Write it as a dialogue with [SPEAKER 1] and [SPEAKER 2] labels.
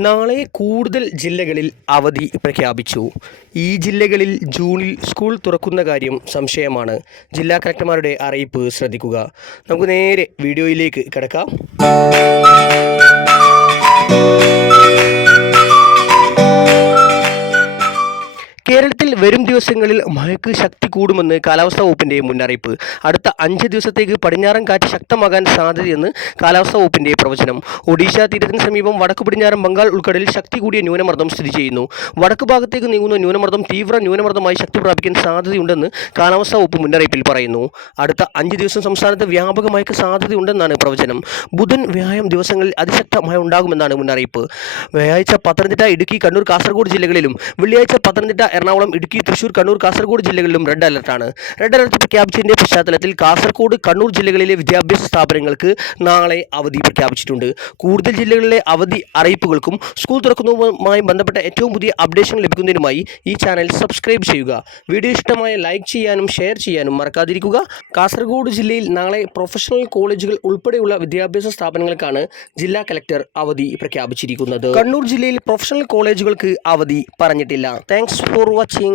[SPEAKER 1] നാളെ കൂടുതൽ ജില്ലകളിൽ അവധി പ്രഖ്യാപിച്ചു. ഈ ജില്ലകളിൽ ജൂണിൽ സ്കൂൾ തുറക്കുന്ന കാര്യം സംശയമാണ്. ജില്ലാ കളക്ടർമാരുടെ അറിയിപ്പ് ശ്രദ്ധിക്കുക. നമുക്ക് നേരെ വീഡിയോയിലേക്ക് കിടക്കാം. കേരളത്തിൽ വരും ദിവസങ്ങളിൽ മഴയ്ക്ക് ശക്തി കൂടുമെന്ന് കാലാവസ്ഥാ വകുപ്പിന്റെ മുന്നറിയിപ്പ്. അടുത്ത അഞ്ച് ദിവസത്തേക്ക് പടിഞ്ഞാറൻ കാറ്റ് ശക്തമാകാൻ സാധ്യതയെന്ന് കാലാവസ്ഥാ വകുപ്പിന്റെ പ്രവചനം. ഒഡീഷ തീരത്തിന് സമീപം വടക്ക് പടിഞ്ഞാറൻ ബംഗാൾ ഉൾക്കടലിൽ ശക്തി കൂടിയ ന്യൂനമർദ്ദം സ്ഥിതി ചെയ്യുന്നു. വടക്ക് ഭാഗത്തേക്ക് നീങ്ങുന്ന ന്യൂനമർദ്ദം തീവ്ര ന്യൂനമർദ്ദമായി ശക്തി പ്രാപിക്കാൻ സാധ്യതയുണ്ടെന്ന് കാലാവസ്ഥാ വകുപ്പ് മുന്നറിയിപ്പിൽ പറയുന്നു. അടുത്ത അഞ്ച് ദിവസം സംസ്ഥാനത്ത് വ്യാപക മഴയ്ക്ക് സാധ്യതയുണ്ടെന്നാണ് പ്രവചനം. ബുധൻ വ്യാഴം ദിവസങ്ങളിൽ അതിശക്ത മഴ ഉണ്ടാകുമെന്നാണ് മുന്നറിയിപ്പ്. വ്യാഴാഴ്ച പത്തനംതിട്ട ഇടുക്കി കണ്ണൂർ കാസർഗോഡ് ജില്ലകളിലും വെള്ളിയാഴ്ച പത്തനംതിട്ട എറണാകുളം ഇടുക്കി തൃശൂർ കണ്ണൂർ കാസർഗോഡ് ജില്ലകളിലും റെഡ് അലർട്ടാണ് റെഡ് അലർട്ട് പ്രഖ്യാപിച്ചതിന്റെ പശ്ചാത്തലത്തിൽ കാസർഗോഡ് കണ്ണൂർ ജില്ലകളിലെ വിദ്യാഭ്യാസ സ്ഥാപനങ്ങൾക്ക് നാളെ അവധി പ്രഖ്യാപിച്ചിട്ടുണ്ട്. കൂടുതൽ ജില്ലകളിലെ അവധി അറിയിപ്പുകൾക്കും സ്കൂൾ തുറക്കുന്നതുമായി ബന്ധപ്പെട്ട ഏറ്റവും പുതിയ അപ്ഡേഷൻ ലഭിക്കുന്നതിനുമായി ഈ ചാനൽ സബ്സ്ക്രൈബ് ചെയ്യുക. വീഡിയോ ഇഷ്ടമായ ലൈക്ക് ചെയ്യാനും ഷെയർ ചെയ്യാനും മറക്കാതിരിക്കുക. കാസർഗോഡ് ജില്ലയിൽ നാളെ പ്രൊഫഷണൽ കോളേജുകൾ ഉൾപ്പെടെയുള്ള വിദ്യാഭ്യാസ സ്ഥാപനങ്ങൾക്കാണ് ജില്ലാ കലക്ടർ അവധി പ്രഖ്യാപിച്ചിരിക്കുന്നത്. കണ്ണൂർ ജില്ലയിൽ പ്രൊഫഷണൽ കോളേജുകൾക്ക് അവധി പറഞ്ഞിട്ടില്ല. Thanks for watching.